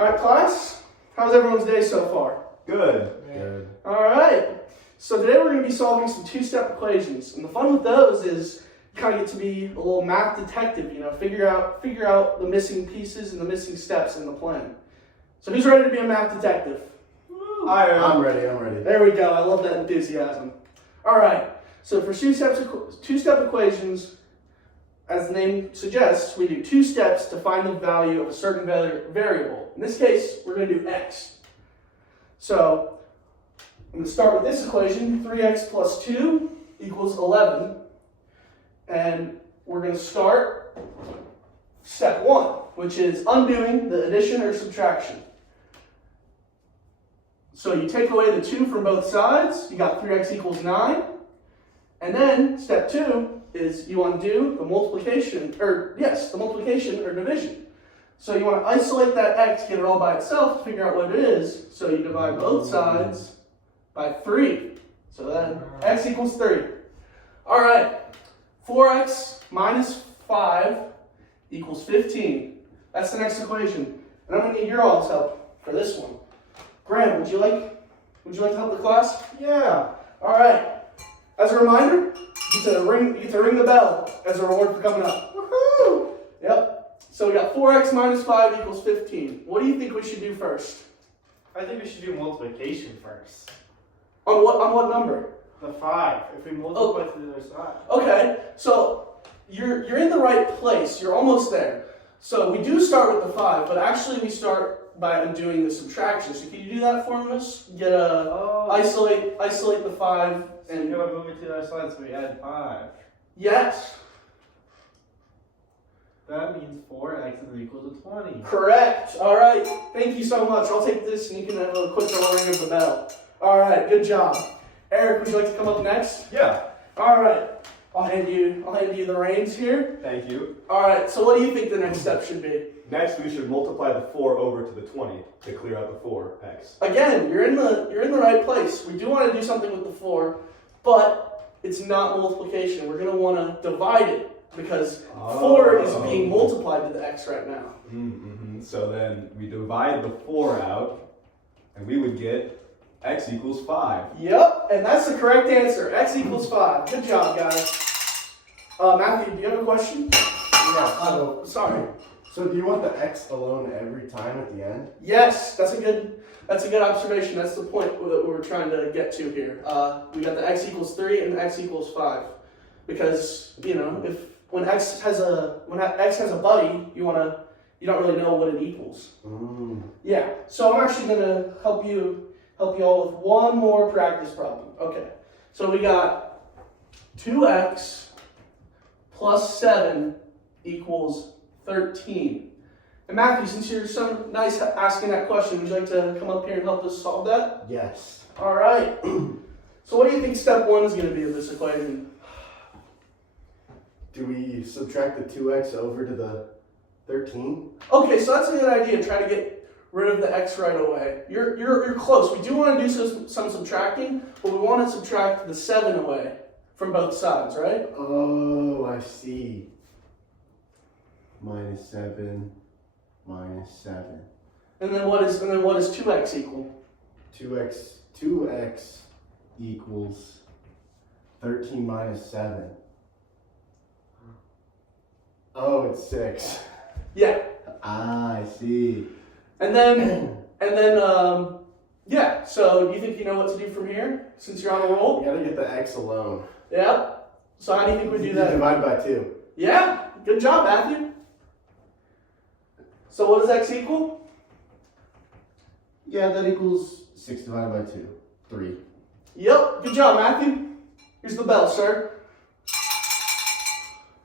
All right, class. How's everyone's day so far? Good. Good. All right. So today we're going to be solving some two-step equations, and the fun with those is you kind of get to be a little math detective. You know, figure out the missing pieces and the missing steps in the plan. So who's ready to be a math detective? I am. I'm ready. There we go. I love that enthusiasm. All right. So for two-step equations, as the name suggests, we do two steps to find the value of a certain variable. In this case, we're going to do x. So I'm going to start with this equation, 3x plus 2 equals 11. And we're going to start step 1, which is undoing the addition or subtraction. So you take away the 2 from both sides, you got 3x equals 9. And then step 2 is you undo the multiplication or division. So you want to isolate that x, get it all by itself to figure out what it is. So you divide both sides by 3. So then x equals 3. All right, 4x minus 5 equals 15. That's the next equation. And I'm going to need your all's help for this one. Graham, would you like to help the class? Yeah. All right. As a reminder, you get to ring the bell as a reward for coming up. Woohoo! Yep. So we got 4x minus 5 equals 15. What do you think we should do first? I think we should do multiplication first. On what number? The 5. If we multiply to the other side. Okay. So you're in the right place. You're almost there. So we do start with the 5, but actually we start by undoing the subtraction. So can you do that for us? Isolate the 5 and you gotta move it to the other side, so we add 5. Yes. That means 4x is equal to 20. Correct. All right. Thank you so much. I'll take this, and you can have a quick ring of the bell. All right. Good job. Eric, would you like to come up next? Yeah. All right. I'll hand you the reins here. Thank you. All right. So what do you think the next step should be? Next, we should multiply the 4 over to the 20 to clear out the 4x. Again, you're in the right place. We do want to do something with the 4, but it's not multiplication. We're going to want to divide it because 4 is being multiplied to the x right now. So then we divide the 4 out, and we would get x equals 5. Yep, and that's the correct answer. X equals 5. Good job, guys. Matthew, do you have a question? Yeah. Sorry. So do you want the x alone every time at the end? Yes, that's a good observation. That's the point that we were trying to get to here. We got the x equals 3 and the x equals 5, because when x has a buddy, you don't really know what it equals. Yeah. So I'm actually gonna help you all with one more practice problem. Okay. So we got 2x plus 7 equals 13. And Matthew, since you're so nice asking that question, would you like to come up here and help us solve that? Yes. All right. So what do you think step 1 is going to be of this equation? Do we subtract the 2x over to the 13? Okay, so that's a good idea. Try to get rid of the x right away. You're close. We do want to do some subtracting, but we want to subtract the 7 away from both sides, right? Oh, I see. Minus 7, minus 7. And then what is 2x equal? 2x equals 13 minus 7. Oh, it's 6. Yeah. I see. And then yeah. So do you think you know what to do from here since you're on a You roll? gotta get the x alone. Yeah. So how do you think we do that? Divide by 2. Yeah. Good job, Matthew. So what does x equal? Yeah, that equals 6 divided by 2. 3. Yep. Good job, Matthew. Here's the bell, sir.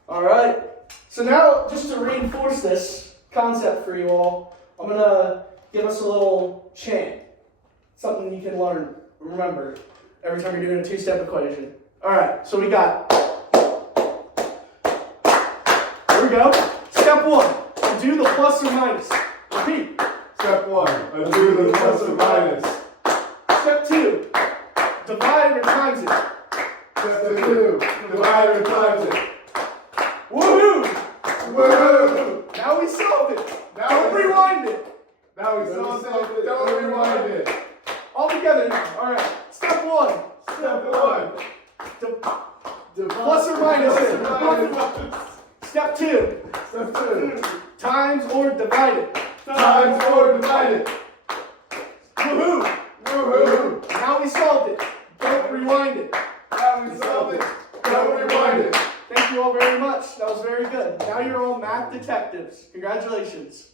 All right. So now, just to reinforce this concept for you all, I'm going to give us a little chant. Something you can learn, remember, every time you're doing a two-step equation. All right, so we got, here we go. Step 1, undo the plus or minus. Repeat. Step 1, undo the plus or minus. Step 2, divide or times it. Step 2, divide or times it. Woohoo! Woohoo! Now we solve it. Now Don't we- rewind it. Now now. We solved it. Don't rewind it. All together now. All right. Step one. Step one. Plus or minus it. Step two. Step two. Times or divide it. Times or divided. Woohoo! Woohoo! Now we solved it. Don't rewind it. Now we solved it. Don't rewind it. Thank you all very much. That was very good. Now you're all math detectives. Congratulations.